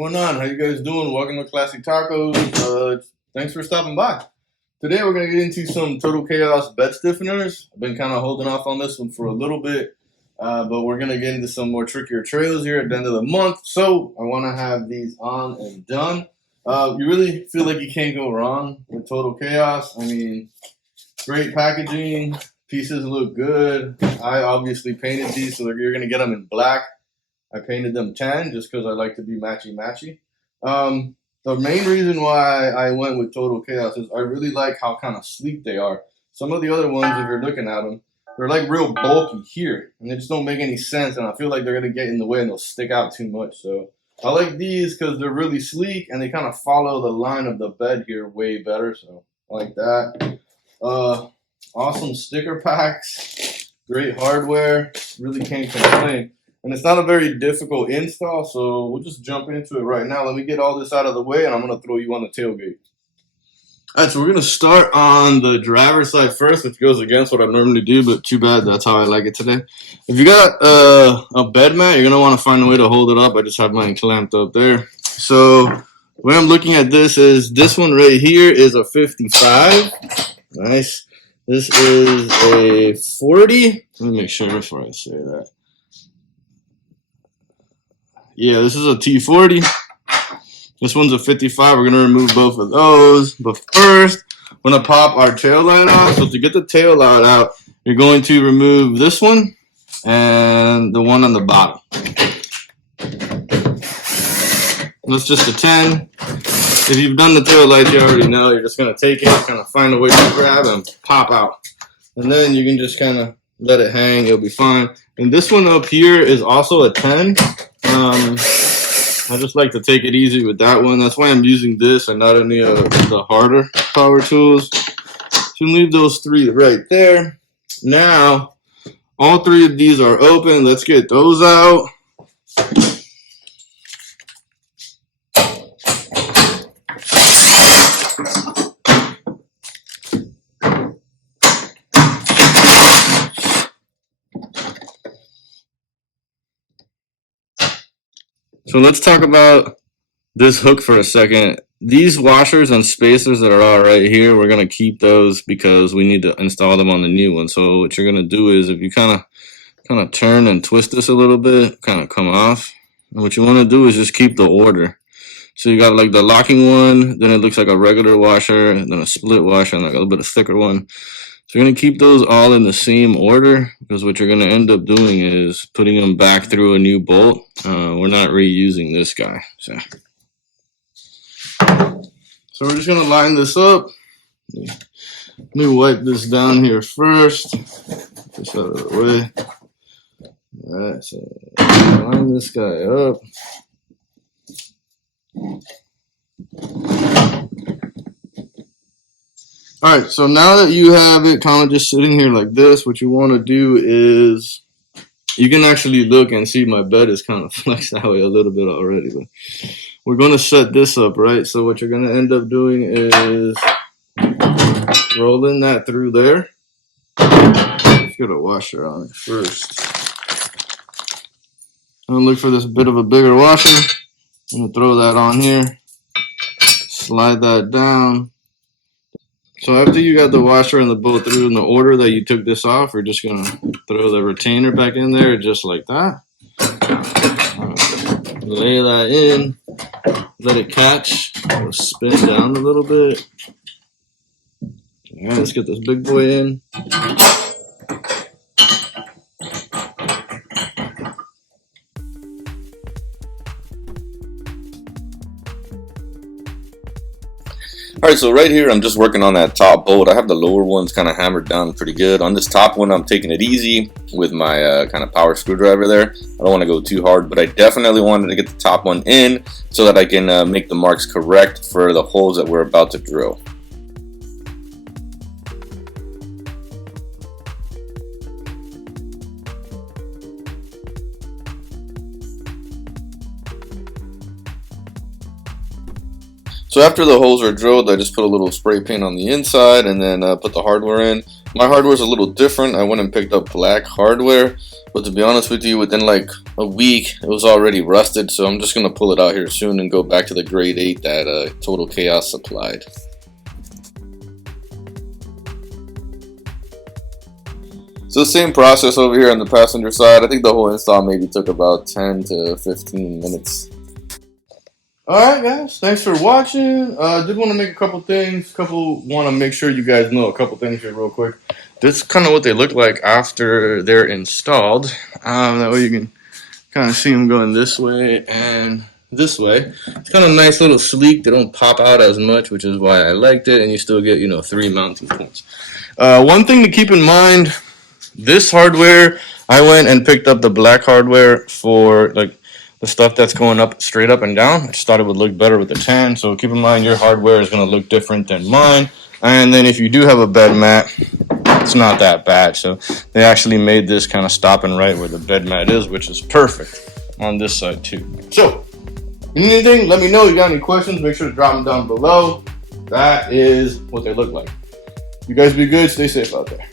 What's going on? How you guys doing? Welcome to Classic Tacos. Thanks for stopping by. Today we're going to get into some Total Chaos bed stiffeners. I've been kind of holding off on this one for a little bit, but we're going to get into some more trickier trails here at the end of the month. So I want to have these on and done. You really feel like you can't go wrong with Total Chaos. I mean, great packaging. Pieces look good. I obviously painted these, so you're going to get them in black. I painted them tan just because I like to be matchy-matchy. The main reason why I went with Total Chaos is I really like how kind of sleek they are. Some of the other ones, if you're looking at them, they're like real bulky here, and they just don't make any sense, and I feel like they're going to get in the way and they'll stick out too much. So I like these because they're really sleek, and they kind of follow the line of the bed here way better, so I like that. Awesome sticker packs, great hardware, really can't complain. And it's not a very difficult install, so we'll just jump into it right now. Let me get all this out of the way, and I'm going to throw you on the tailgate. All right, so we're going to start on the driver's side first, which goes against what I normally do, but too bad, that's how I like it today. If you got a bed mat, you're going to want to find a way to hold it up. I just have mine clamped up there. So the way I'm looking at this is this one right here is a 55. Nice. This is a 40. Let me make sure before I say that. Yeah, this is a T40. This one's a 55. We're going to remove both of those. But first, we're going to pop our tail light off. So to get the tail light out, you're going to remove this one and the one on the bottom. That's just a 10. If you've done the tail light, you already know. You're just going to take it, kind of find a way to grab and pop out. And then you can just kind of let it hang. It'll be fine. And this one up here is also a 10. I just like to take it easy with that one. That's why I'm using this and not any of the harder power tools. So leave those three right there. Now, all three of these are open. Let's get those out. So let's talk about this hook for a second. These washers and spacers that are all right here, we're going to keep those because we need to install them on the new one. So what you're going to do is if you kind of turn and twist this a little bit, kind of come off. And what you want to do is just keep the order. So you got like the locking one, then it looks like a regular washer, and then a split washer, and like a little bit of thicker one. So you're going to keep those all in the same order because what you're going to end up doing is putting them back through a new bolt. We're not reusing this guy. So we're just going to line this up. Let me wipe this down here first. Just out of the way. All right, so line this guy up. All right, so now that you have it kind of just sitting here like this, what you want to do is you can actually look and see my bed is kind of flexed that way a little bit already. But we're going to set this up, right? So what you're going to end up doing is rolling that through there. Let's get a washer on it first. I'm going to look for this bit of a bigger washer. I'm going to throw that on here. Slide that down. So after you got the washer and the bolt through in the order that you took this off, we're just going to throw the retainer back in there just like that. Lay that in. Let it catch. It'll spin down a little bit. All right, let's get this big boy in. Alright, so right here I'm just working on that top bolt. I have the lower ones kind of hammered down pretty good. On this top one I'm taking it easy with my kind of power screwdriver there. I don't want to go too hard, but I definitely wanted to get the top one in so that I can make the marks correct for the holes that we're about to drill. So after the holes are drilled, I just put a little spray paint on the inside and then put the hardware in. My hardware is a little different. I went and picked up black hardware. But to be honest with you, within like a week, it was already rusted. So I'm just going to pull it out here soon and go back to the grade 8 that Total Chaos supplied. So same process over here on the passenger side. I think the whole install maybe took about 10 to 15 minutes. Alright guys, thanks for watching. Did want to make a couple things. Want to make sure you guys know a couple things here real quick. This is kind of what they look like after they're installed. That way you can kind of see them going this way and this way. It's kind of nice, little sleek. They don't pop out as much, which is why I liked it. And you still get, 3 mounting points. One thing to keep in mind, this hardware, I went and picked up the black hardware for like the stuff that's going up straight up and down. I just thought it would look better with the tan. So keep in mind your hardware is going to look different than mine. And then if you do have a bed mat, it's not that bad. So they actually made this kind of stopping right where the bed mat is, which is perfect on this side too. So if you need anything, let me know. If you got any questions, make sure to drop them down below. That is what they look like. You guys be good. Stay safe out there.